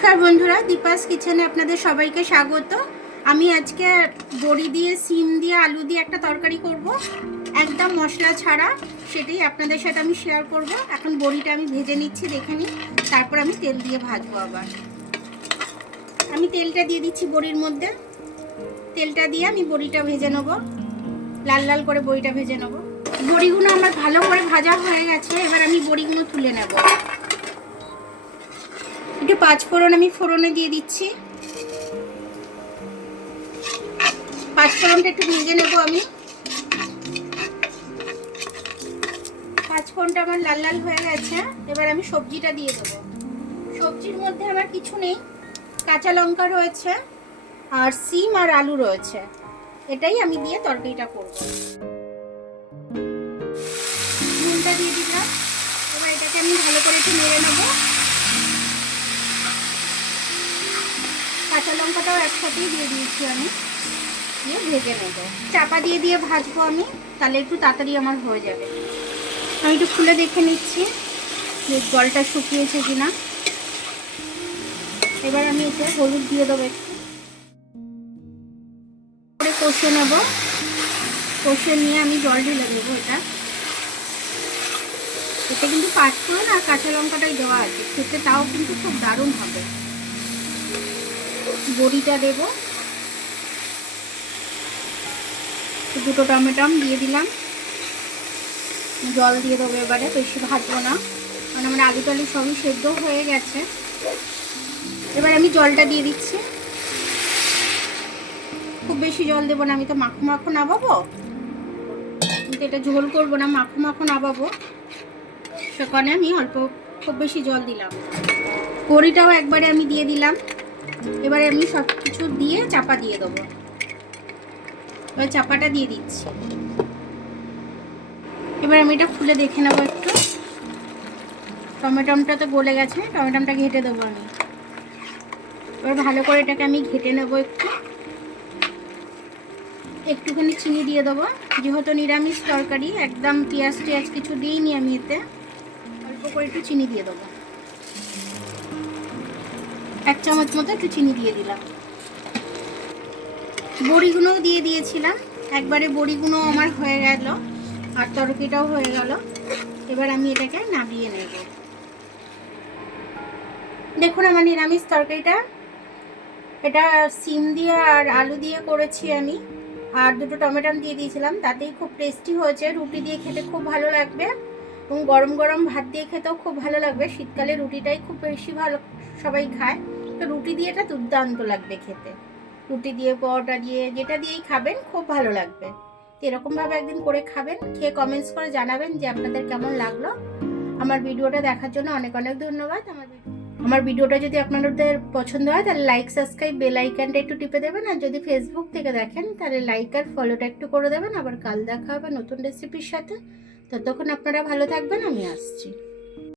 নমস্কার বন্ধুরা, দীপাস কিচেনে আপনাদের সবাইকে স্বাগত। আমি আজকে বড়ি দিয়ে, সিম দিয়ে, আলু দিয়ে একটা তরকারি করব, একদম মশলা ছাড়া। সেটাই আপনাদের সাথে আমি শেয়ার করব। এখন বড়িটা আমি ভেজে নিচ্ছি, দেখে নিই। তারপর আমি তেল দিয়ে ভাজবো। আবার আমি তেলটা দিয়ে দিচ্ছি বড়ির মধ্যে। তেলটা দিয়ে আমি বড়িটা ভেজে নেব, লাল লাল করে বড়িটা ভেজে নেব। বড়িগুলো আমার ভালো করে ভাজা হয়ে গেছে। এবার আমি বড়িগুলো তুলে নেব। একটু পাঁচফোড়ন আমি ফোড়নে দিয়ে দিচ্ছি। পাঁচফোড়নটা একটু ভেজে নেব আমি। পাঁচফোড়নটা আমার লাল লাল হয়ে গেছে। এবার আমি সবজিটা দিয়ে দেবো। সবজির মধ্যে আমার কিছু নেই, কাঁচা লঙ্কা রয়েছে আর সিম আর আলু রয়েছে। এটাই আমি দিয়ে তরকারিটা করব। নুনটা দিয়ে দিলাম। এবার এটাকে আমি ভালো করে একটু নেড়ে নেবো। কাঁচা লঙ্কাটাও একসাথেই দিয়ে দিয়েছি আমি, দিয়ে ভেজে নেবো। চাপা দিয়ে দিয়ে ভাজবো আমি, তাহলে একটু তাড়াতাড়ি আমার হয়ে যাবে। আমি একটু খুলে দেখে নিচ্ছি যে জলটা শুকিয়েছে কিনা। এবার আমি এতে হলুদ দিয়ে দেবো, একটু করে কষে নেব। কষে নিয়ে আমি জল ঢেলে দেবো। এতে কিন্তু পাঁচফোড়ন আর কাঁচা লঙ্কাটাই দেওয়া আছে, খেতে তাও কিন্তু খুব দারুণ হবে। বড়িটা দেবো, দুটো টমেটো দিয়ে দিলাম। জল দিয়ে দেবো এবারে, বেশি ভাজবো না, কারণ আমার আলু টালু সবই সেদ্ধ হয়ে গেছে। এবার আমি জলটা দিয়ে দিচ্ছি। খুব বেশি জল দেবো না, আমি তো মাখো মাখো নাবাবো, কিন্তু এটা ঝোল করবো না, মাখো মাখো নাবাবো। সে কারণে আমি অল্প, খুব বেশি জল দিলাম। বড়িটাও একবারে আমি দিয়ে দিলাম। এবারে আমি সব কিছু দিয়ে চাপা দিয়ে দেবো। এবার চাপাটা দিয়ে দিচ্ছি। এবার আমি এটা খুলে দেখে নেবো একটু। টমেটোটা তো গলে গেছে, টমেটোটা ঘেটে দেবো আমি। এবার ভালো করে এটাকে আমি ঘেটে নেবো একটুখানি চিনি দিয়ে দেবো। যেহেতু নিরামিষ তরকারি, একদম পেঁয়াজ টিয়াজ কিছু দিইনি আমি, এতে অল্প করে একটু চিনি দিয়ে দেবো। 1 চামচ মতো একটু চিনি দিয়ে দিলাম। বড়িগুলোও দিয়ে দিয়েছিলাম একবারে। বড়িগুলো আমার হয়ে গেল আর তরকারিটাও হয়ে গেল। এবার আমি এটাকে নামিয়ে নেব। দেখুন আমার নিরামিষ তরকারিটা, এটা সিম দিয়ে আর আলু দিয়ে করেছি আমি, আর দুটো টমেটো দিয়ে দিয়েছিলাম, তাতেই খুব টেস্টি হয়েছে। রুটি দিয়ে খেতে খুব ভালো লাগবে এবং গরম গরম ভাত দিয়ে খেতেও খুব ভালো লাগবে। শীতকালে রুটিটাই খুব বেশি ভালো সবাই খায়, তো রুটি দিয়ে এটা দুর্দান্ত লাগবে খেতে। রুটি দিয়ে, পরোটা দিয়ে, যেটা দিয়েই খাবেন খুব ভালো লাগবে। তো এরকমভাবে একদিন করে খাবেন, খেয়ে কমেন্টস করে জানাবেন যে আপনাদের কেমন লাগলো। আমার ভিডিওটা দেখার জন্য অনেক অনেক ধন্যবাদ। আমার ভিডিওটা যদি আপনাদের পছন্দ হয় তাহলে লাইক, সাবস্ক্রাইব, বেল আইকনটা একটু টিপে দেবেন। আর যদি ফেসবুক থেকে দেখেন তাহলে লাইক আর ফলোটা একটু করে দেবেন। আবার কাল দেখা হবে নতুন রেসিপির সাথে। ততক্ষণ আপনারা ভালো থাকবেন, আমি আসছি।